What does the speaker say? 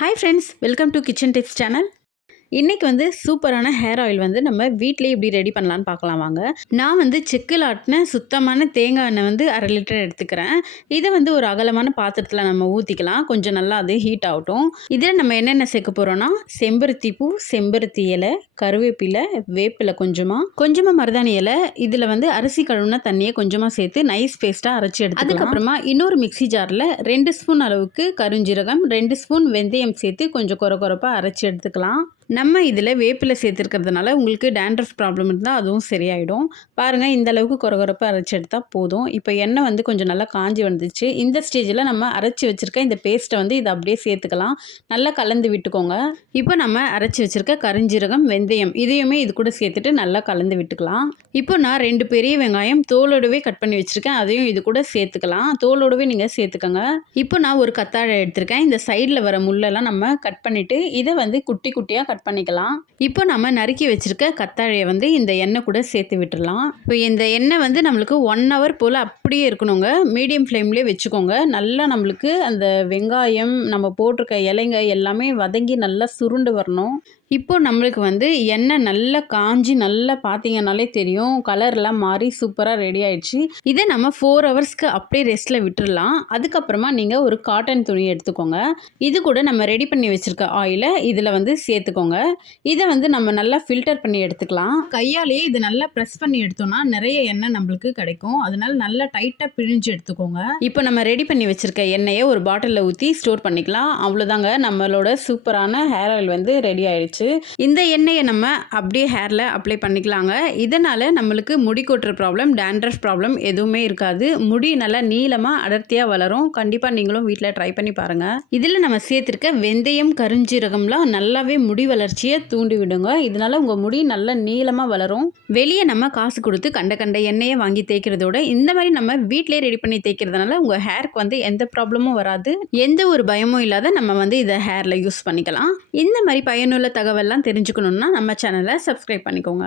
Hi friends, welcome to kitchen tips channel. இன்றைக்கி சூப்பரான hair oil நம்ம வீட்டிலே எப்படி ரெடி பண்ணலான்னு பார்க்கலாம் வாங்க. நான் செக்கில் ஆட்டின சுத்தமான தேங்காய் எண்ணெய் 1/2 லிட்டர் எடுத்துக்கிறேன். இதை ஒரு அகலமான பாத்திரத்தில் நம்ம ஊற்றிக்கலாம். கொஞ்சம் நல்லா அது ஹீட் ஆகட்டும். இதில் நம்ம என்னென்ன சேர்க்க போகிறோன்னா, செம்பருத்தி பூ, செம்பருத்தி இலை, கருவேப்பிலை, வேப்பிலை, கொஞ்சமாக மருதாணி இலை. இதில் அரிசி கழுவுன தண்ணியை கொஞ்சமாக சேர்த்து நைஸ் பேஸ்ட்டாக அரைச்சி எடுத்து, அதுக்கப்புறமா இன்னொரு மிக்சி ஜாரில் 2 ஸ்பூன் அளவுக்கு கருஞ்சீரகம், 2 ஸ்பூன் வெந்தயம் சேர்த்து கொஞ்சம் கொரப்பாக அரைச்சி எடுத்துக்கலாம். நம்ம இதில் வேப்பிலை சேர்த்துருக்கிறதுனால உங்களுக்கு டேண்ட்ரஃப் ப்ராப்ளம் இருந்தால் அதுவும் சரியாயிடும். பாருங்கள், இந்த அளவுக்கு கொரப்பாக அரைச்சி எடுத்தால் போதும். இப்போ எண்ணெய் கொஞ்சம் நல்லா காஞ்சி வந்துச்சு. இந்த ஸ்டேஜில் நம்ம அரைச்சி வச்சுருக்க இந்த பேஸ்ட்டை இதை அப்படியே சேர்த்துக்கலாம். நல்லா கலந்து விட்டுக்கோங்க. இப்போ நம்ம அரைச்சி வச்சுருக்க கருஞ்சீரகம், வெந்தயம் இதையுமே இது கூட சேர்த்துட்டு நல்லா கலந்து விட்டுக்கலாம். இப்போ நான் 2 பெரிய வெங்காயம் தோலோடவே கட் பண்ணி வச்சுருக்கேன். அதையும் இது கூட சேர்த்துக்கலாம். தோலோடவே நீங்கள் சேர்த்துக்கோங்க. இப்போ நான் ஒரு கத்தாழை எடுத்திருக்கேன். இந்த சைடில் வர முள்ளெல்லாம் நம்ம கட் பண்ணிவிட்டு இதை குட்டி குட்டியாக கட் பண்ணிக்கலாம். இப்போ நம்ம நறுக்கி வச்சிருக்க கத்தாழையை இந்த எண்ணெய் கூட சேர்த்து விட்டுடலாம். இப்போ இந்த எண்ணெய் நம்மளுக்கு 1 hour போல் அப்படியே இருக்கணுங்க. மீடியம் ஃப்ளேம்லேயே வச்சுக்கோங்க. நல்லா நம்மளுக்கு அந்த வெங்காயம், நம்ம போட்டிருக்க இலைங்க எல்லாமே வதங்கி நல்லா சுருண்டு வரணும். இப்போ நம்மளுக்கு எண்ணெய் நல்லா காஞ்சி நல்லா பார்த்தீங்கன்னாலே தெரியும், கலர்லாம் மாறி சூப்பராக ரெடி ஆயிடுச்சு. இதை நம்ம 4 ஹவர்ஸ்க்கு அப்படியே ரெஸ்ட்டில் விட்டுடலாம். அதுக்கப்புறமா நீங்கள் ஒரு காட்டன் துணி எடுத்துக்கோங்க. இது கூட நம்ம ரெடி பண்ணி வச்சுருக்க ஆயிலை இதில் சேர்த்துக்கோங்க. இதை நம்ம நல்லா ஃபில்டர் பண்ணி எடுத்துக்கலாம். கையாலேயே இது நல்லா ப்ரெஸ் பண்ணி எடுத்தோம்னா நிறைய எண்ணெய் நம்மளுக்கு கிடைக்கும். அதனால நல்லா டைட்டாக பிழிஞ்சு எடுத்துக்கோங்க. இப்போ நம்ம ரெடி பண்ணி வச்சுருக்க எண்ணெயை ஒரு பாட்டிலில் ஊற்றி ஸ்டோர் பண்ணிக்கலாம். அவ்வளோதாங்க, நம்மளோட சூப்பரான ஹேர் ஆயில் ரெடி ஆயிடுச்சு. இந்த எண்ணெயை நம்ம அப்படியே ஹேரில் அப்ளை பண்ணிக்கலாங்க. இதனால் நம்மளுக்கு முடி கொட்டுற ப்ராப்ளம், டேண்ட்ரஃப் ப்ராப்ளம் எதுவுமே இருக்காது. முடி நல்லா நீளமாக அடர்த்தியாக வளரும். கண்டிப்பாக நீங்களும் வீட்டில் ட்ரை பண்ணி பாருங்கள். இதில் நம்ம சேர்த்துருக்க வெந்தயம், கருஞ்சீரகம்லாம் நல்லாவே முடி வளர்ச்சியை தூண்டி விடுங்க. இதனால் உங்கள் முடி நல்லா நீளமாக வளரும். வெளியே நம்ம காசு கொடுத்து கண்ட எண்ணெயை வாங்கி தேய்க்கிறதோட இந்த மாதிரி நம்ம வீட்டிலே ரெடி பண்ணி தேய்க்கிறதுனால உங்கள் ஹேருக்கு எந்த ப்ராப்ளமும் வராது. எந்த ஒரு பயமும் இல்லாத நம்ம இதை ஹேரில் யூஸ் பண்ணிக்கலாம். இந்த மாதிரி பயனுள்ள தகவல்லாம் தெரிஞ்சுக்கணுன்னா நம்ம சேனலை சப்ஸ்கிரைப் பண்ணிக்கோங்க.